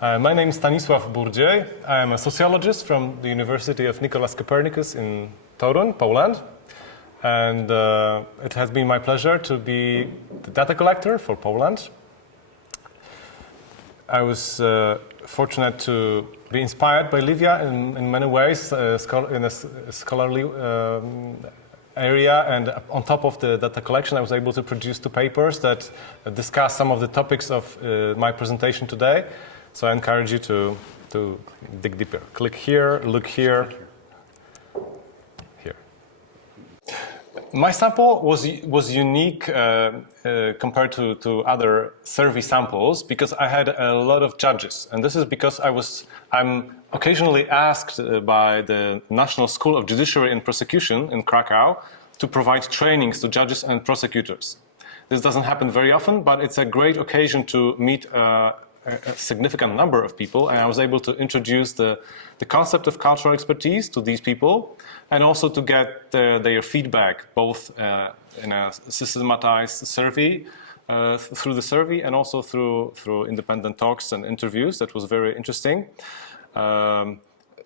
My name is Stanisław Burdziej. I am a sociologist from the University of Nicholas Copernicus in Torun, Poland. And it has been my pleasure to be the data collector for Poland. I was fortunate to be inspired by Livia in many ways, in a scholarly area, and on top of the data collection I was able to produce two papers that discuss some of the topics of my presentation today. So I encourage you to dig deeper. Click here, look here, here. My sample was unique compared to other survey samples because I had a lot of judges, and this is because I'm occasionally asked by the National School of Judiciary and Prosecution in Krakow to provide trainings to judges and prosecutors. This doesn't happen very often, but it's a great occasion to meet a significant number of people, and I was able to introduce the concept of cultural expertise to these people, and also to get their feedback, both in a systematized survey, through the survey, and also through independent talks and interviews. That was very interesting. The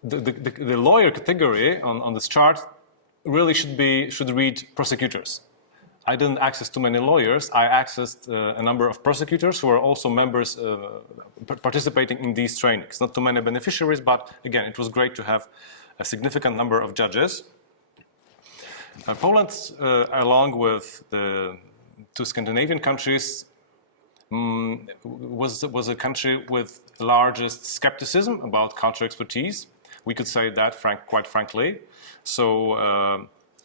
lawyer category on this chart really should read prosecutors. I didn't access too many lawyers. I accessed a number of prosecutors who are also members participating in these trainings. Not too many beneficiaries, but again, it was great to have a significant number of judges. Poland, along with the two Scandinavian countries, was a country with the largest skepticism about cultural expertise. We could say that quite frankly. So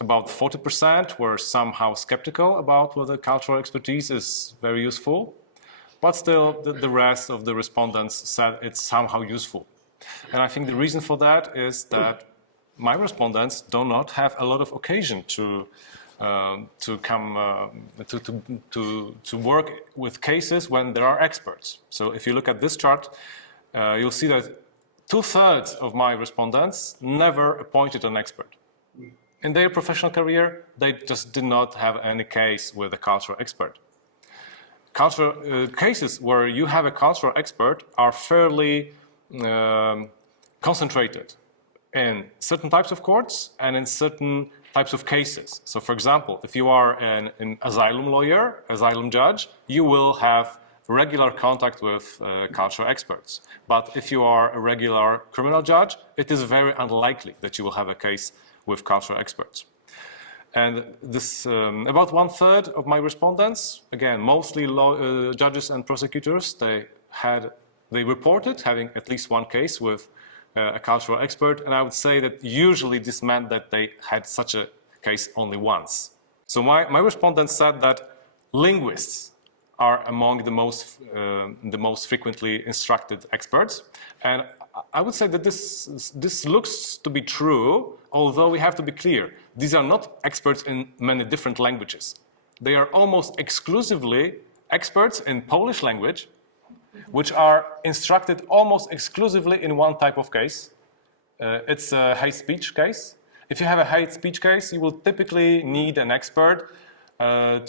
about 40% were somehow skeptical about whether cultural expertise is very useful, but still the rest of the respondents said it's somehow useful. And I think the reason for that is that my respondents do not have a lot of occasion to work with cases when there are experts. So if you look at this chart, you'll see that 2/3 of my respondents never appointed an expert. In their professional career, they just did not have any case with a cultural expert. Cases where you have a cultural expert are fairly concentrated in certain types of courts and in certain types of cases. So for example, if you are an asylum lawyer, asylum judge, you will have regular contact with cultural experts. But if you are a regular criminal judge, it is very unlikely that you will have a case with cultural experts. And this, about 1/3 of my respondents, again, mostly judges and prosecutors, they reported having at least one case with a cultural expert, and I would say that usually this meant that they had such a case only once. So my respondents said that linguists are among the most frequently instructed experts, and I would say that this looks to be true, although we have to be clear. These are not experts in many different languages. They are almost exclusively experts in Polish language, which are instructed almost exclusively in one type of case. It's a hate speech case. If you have a hate speech case, you will typically need an expert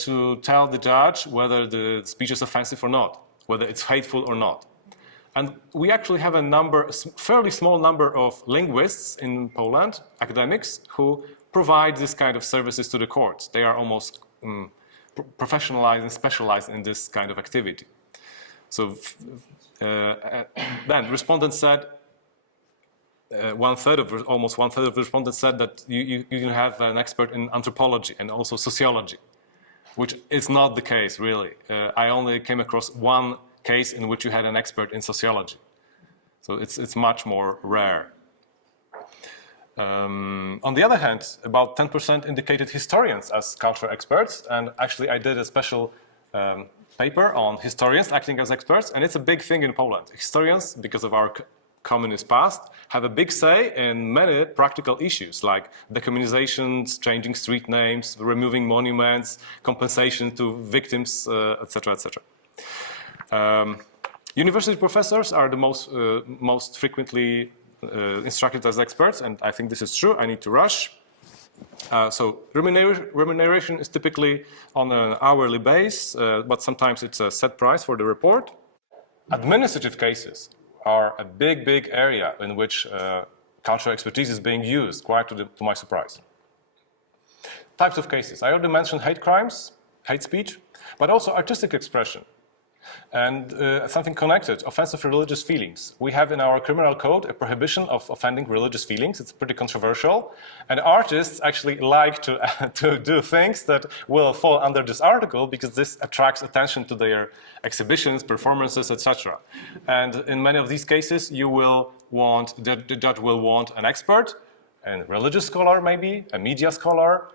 to tell the judge whether the speech is offensive or not, whether it's hateful or not. And we actually have a fairly small number of linguists in Poland, academics, who provide this kind of services to the courts. They are almost professionalized and specialized in this kind of activity. So then respondents said, almost one third of the respondents said that you can have an expert in anthropology and also sociology, which is not the case really. I only came across one case in which you had an expert in sociology. So it's much more rare. On the other hand, about 10% indicated historians as cultural experts, and actually I did a special paper on historians acting as experts, and it's a big thing in Poland. Historians, because of our communist past, have a big say in many practical issues like decommunizations, changing street names, removing monuments, compensation to victims, etc., etc. University professors are the most frequently instructed as experts, and I think this is true. I need to rush. So remuneration is typically on an hourly base, but sometimes it's a set price for the report. Administrative cases are a big area in which cultural expertise is being used, quite to my surprise. Types of cases. I already mentioned hate crimes, hate speech, but also artistic expression. And something connected, offensive religious feelings. We have in our criminal code a prohibition of offending religious feelings. It's pretty controversial. And artists actually like to do things that will fall under this article because this attracts attention to their exhibitions, performances, etc. And in many of these cases, the judge will want an expert, a religious scholar maybe, a media scholar,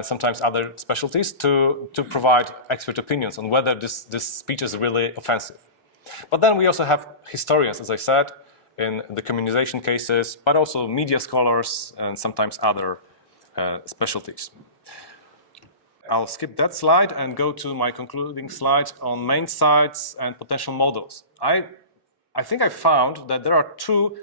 sometimes other specialties, to provide expert opinions on whether this speech is really offensive. But then we also have historians, as I said, in the communization cases, but also media scholars and sometimes other specialties. I'll skip that slide and go to my concluding slide on main sites and potential models. I think I found that there are two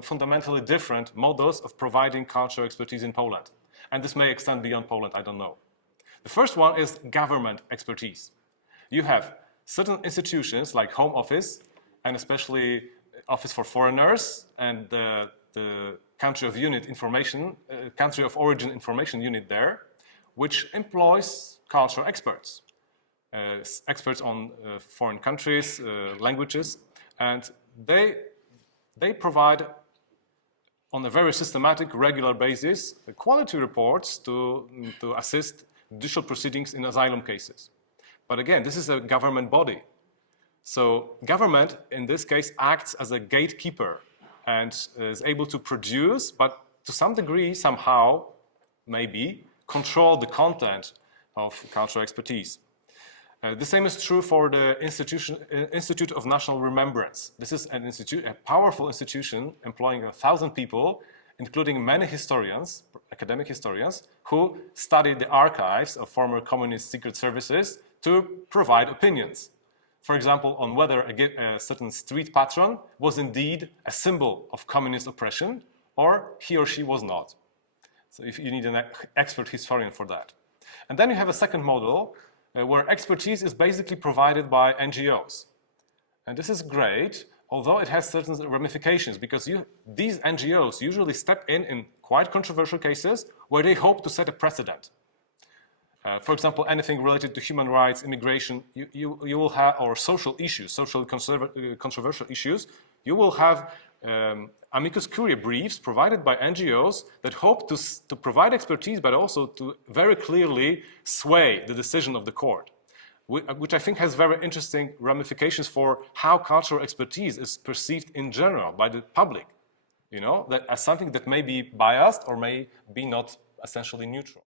fundamentally different models of providing cultural expertise in Poland. And this may extend beyond Poland, I don't know. The first one is government expertise. You have certain institutions like Home Office, and especially Office for Foreigners, and the country of origin information unit there, which employs cultural experts. Experts on foreign countries, languages, and they provide on a very systematic, regular basis quality reports to assist judicial proceedings in asylum cases. But again, this is a government body. So government, in this case, acts as a gatekeeper and is able to produce, but to some degree, somehow, maybe, control the content of cultural expertise. The same is true for the Institute of National Remembrance. This is a powerful institution employing 1,000 people, including many historians, academic historians, who study the archives of former communist secret services to provide opinions. For example, on whether a certain street patron was indeed a symbol of communist oppression, or he or she was not. So if you need an expert historian for that. And then you have a second model, where expertise is basically provided by NGOs. And this is great, although it has certain ramifications, because these NGOs usually step in quite controversial cases where they hope to set a precedent. For example, anything related to human rights, immigration, you will have, or social issues, social controversial issues, you will have amicus curiae briefs provided by NGOs that hope to provide expertise, but also to very clearly sway the decision of the court, which I think has very interesting ramifications for how cultural expertise is perceived in general by the public, that as something that may be biased or may be not essentially neutral.